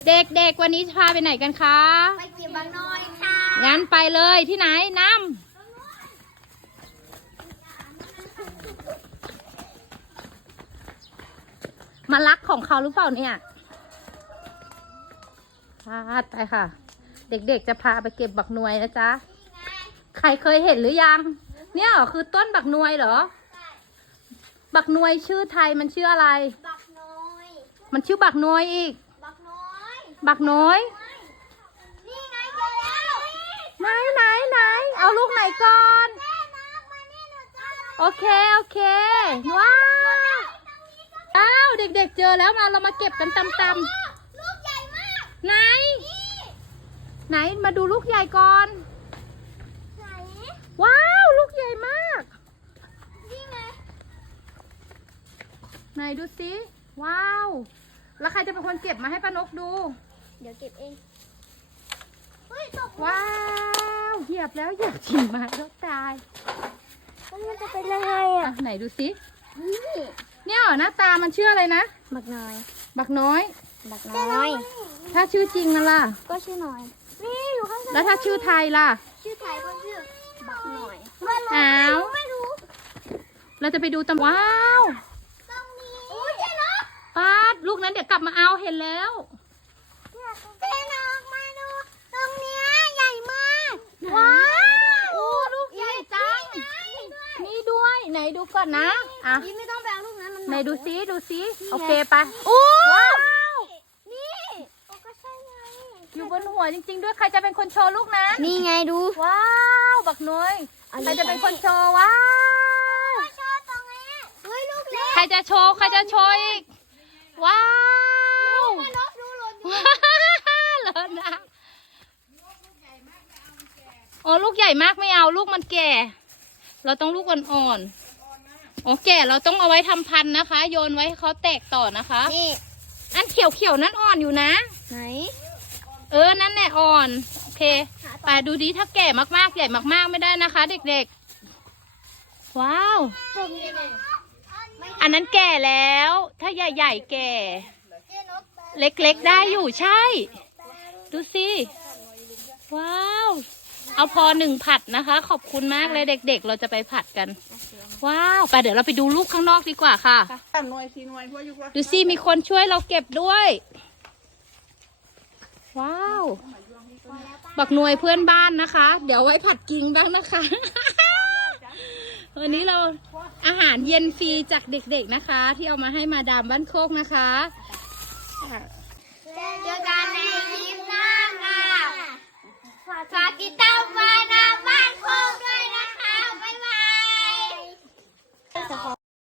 เด็กๆวันนี้พาไปไหนกันคะไปเก็บบางน้อยค่ะงั้นไปเลยที่ไหนน้ำมาลักของเขาหรือเปล่าเนี่ยพาไปค่ะเด็กๆจะพาไปเก็บบักนวยนะจ๊ะใครเคยเห็นหรือยังเนี่ยคือต้นบักนวยเหรอบักนวยชื่อไทยมันชื่ออะไรบักน้อยมันชื่อบักนวยอีกบักน้อยบักน้อยนี่ไงเจอแล้วไหนเอาลูกไหนก่อนแม่น้ำมานี่หนูเจอแล้วโอเคว้าวเด็กๆเจอแล้วเรามาเก็บกันตำลูกใหญ่มากไหนมาดูลูกใหญ่ก่อนไหนว้าวลูกใหญ่มากนี่ไงไหนดูสิว้าวแล้วใครจะเป็นคนเก็บมาให้ป้านกดูเดี๋ยวเก็บเองเฮ้ยตกว้าวเหยียบแล้วเหยียบฉี่มาแล้วตายมันจะเป็นยังไงอ่ะไหนดูสิเนี่ยหน้าตามันชื่ออะไรนะบักน้อยบักน้อยถ้าชื่อจริงนั่นล่ะก็ชื่อน้อยนี่อยู่ข้างแล้วถ้าชื่อไทยล่ะชื่อไทยก็ชื่อบักน้อยไม่รู้เราจะไปดูตำว้าวตรงนี้อุ้ยเจ๊นกป้าดลูกนั้นเดี๋ยวกลับมาเอาเห็นแล้วเจ๊นกมาดูตรงเนี้ยใหญ่มากว้าวโอ้ลูกใหญ่จังนี่ด้วยไหนดูก่อนนะอ่ะยิ้มไม่ต้องแบงลูกนั้นมันไหนดูซิโอเคไปโอ้ว้าวนี่ก็ใช่ไงอยู่บนหัวจริงๆด้วยใครจะเป็นคนโชว์ลูกนั้นนี่ไงดูว้าวบักน้อยใครจะเป็นคนโชว์ว้าวโชว์ตรงนี้เฮ้ยลูกเล็กใครจะโชว์อีกว้าวดูหล่นเลยนะอ๋อลูกใหญ่มากไม่เอาลูกมันแก่เราต้องลูกอ่อนๆอ๋อแก่เราต้องเอาไว้ทำพันธุ์นะคะโยนไว้ให้เขาแตกต่อนะคะนี่อันเขียวนั่นอ่อนอยู่นะไหนนั่นแหละอ่อนโอเคไปดูดิถ้าแก่มากๆใหญ่มากๆไม่ได้นะคะเด็กๆว้าวอันนั้นแก่แล้วถ้าใหญ่ๆแก่เล็กๆได้อยู่ใช่ดูสิว้าวเอาพอ1ผัดนะคะขอบคุณมากเลยเด็กๆเราจะไปผัดกันว้าวไปเดี๋ยวเราไปดูลูกข้างนอกดีกว่าค่ะดูสิมีคนช่วยเราเก็บด้วยว้าวบักหน่วยเพื่อนบ้านนะคะเดี๋ยวไว้ผัดกินบ้างนะคะวันนี้เราอาหารเย็นฟรีจากเด็กๆนะคะที่เอามาให้มาดามบ้านโคกนะคะ